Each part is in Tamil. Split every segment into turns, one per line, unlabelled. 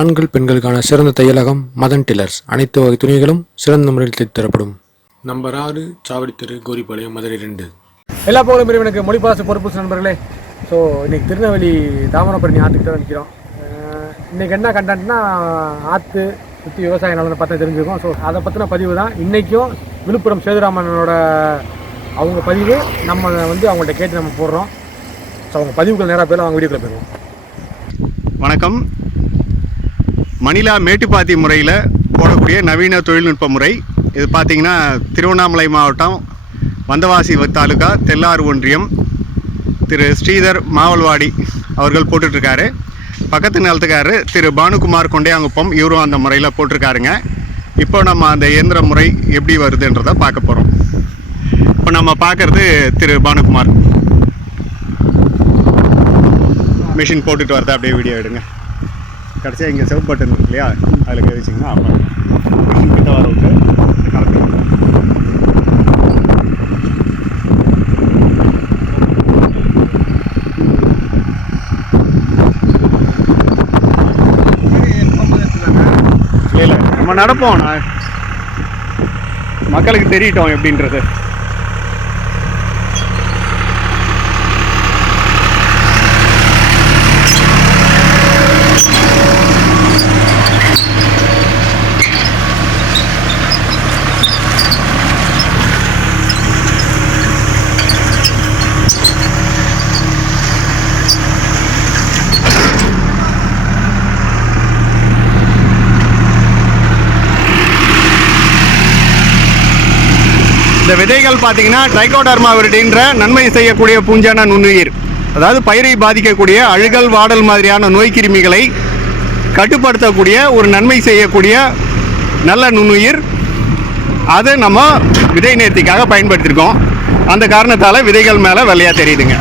ஆண்கள் பெண்களுக்கான சிறந்த தையலகம் மதன் டில்லர்ஸ். அனைத்து வகை துணிகளும் சிறந்த முறையில் தரப்படும். நம்பர் ஆறு சாவடி தெரு கோரிப்பாளையம் மதுரை ரெண்டு.
எல்லா புகழும் பிரிவினுக்கு மொழிபாச பொறுப்பு நண்பர்களே. ஸோ இன்னைக்கு திருநெல்வேலி தாமிரபரணி ஆற்றுக்கிட்ட தான் நிற்கிறோம் அஹ் இன்னைக்கு என்ன கண்டென்ட்னா ஆற்று சுற்றி விவசாய நலனை பார்த்தா தெரிஞ்சுக்கும். ஸோ அதை பற்றின பதிவு தான். இன்றைக்கும் விழுப்புரம் சேதுராமனோட அவங்க பதிவு. நம்ம வந்து அவங்கள்ட்ட கேட்டு நம்ம போடுறோம். ஸோ அவங்க பதிவுகள் நேராக போயிடலாம். அவங்க வீடியோக்குள்ள போயிடுவோம்.
வணக்கம். மணிலா மேட்டுப்பாத்தி முறையில் போடக்கூடிய நவீன தொழில்நுட்ப முறை. இது பார்த்திங்கன்னா திருவண்ணாமலை மாவட்டம் வந்தவாசி தாலுகா தெல்லாறு ஒன்றியம் திரு ஸ்ரீதர் மாவல்வாடி அவர்கள் போட்டுட்ருக்காரு. பக்கத்து நிலத்துக்காரரு திரு பானுகுமார் கொண்டையாங்குப்பம் இவரும் அந்த முறையில் போட்டிருக்காருங்க. இப்போ நம்ம அந்த இயந்திர முறை எப்படி வருதுன்றதை பார்க்க போகிறோம் இப்போ நம்ம பார்க்குறது திரு பானுகுமார். மிஷின் போட்டுட்டு வரத அப்படியே வீடியோ எடுங்க. கடைசியாக இங்கே செவ் பட்டன் இருக்கு இல்லையா? அதில் கை வச்சிங்கன்னா அப்புறம் கிட்ட வர விட்டு கலந்து இல்லை நம்ம நடப்போம். நான் மக்களுக்கு தெரியட்டோம் எப்படின்றது. இந்த விதைகள் பார்த்தீங்கன்னா ட்ரைகோடர்மா விரடின்ற நன்மை செய்யக்கூடிய பூஞ்சான நுண்ணுயிர். அதாவது பயிரை பாதிக்கக்கூடிய அழுகல் வாடல் மாதிரியான நோய் கிருமிகளை கட்டுப்படுத்தக்கூடிய ஒரு நன்மை செய்யக்கூடிய நல்ல நுண்ணுயிர். அதை நம்ம விதை நேர்த்திக்காக பயன்படுத்தியிருக்கோம் அந்த காரணத்தால் விதைகள் மேலே வெள்ளையாக தெரியுதுங்க.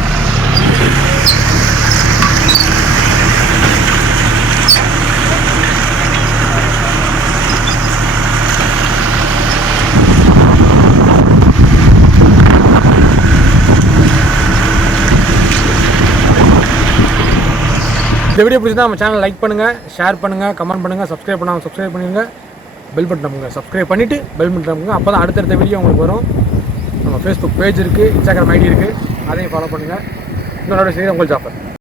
இந்த வீடியோ பிடிச்சா நம்ம சேனல் லைக் பண்ணுங்கள் ஷேர் பண்ணுங்கள் கமெண்ட் பண்ணுங்கள் சப்ஸ்கிரைப் பண்ணாமல் சப்ஸ்கிரைப் பண்ணிடுங்க பெல் பட்டன் நம்புங்க. சப்ஸ்கிரைப் பண்ணிவிட்டு பெல் பட்டன் நம்புங்க. அப்போ தான் அடுத்தடுத்த வீடியோ உங்களுக்கு வரும். நம்ம ஃபேஸ்புக் பேஜ் இருக்குது இன்ஸ்டாகிராம் ஐடி இருக்குது அதையும் ஃபாலோ பண்ணுங்கள் இன்னொரு செய்கிற உங்கள் ஜாப்பர்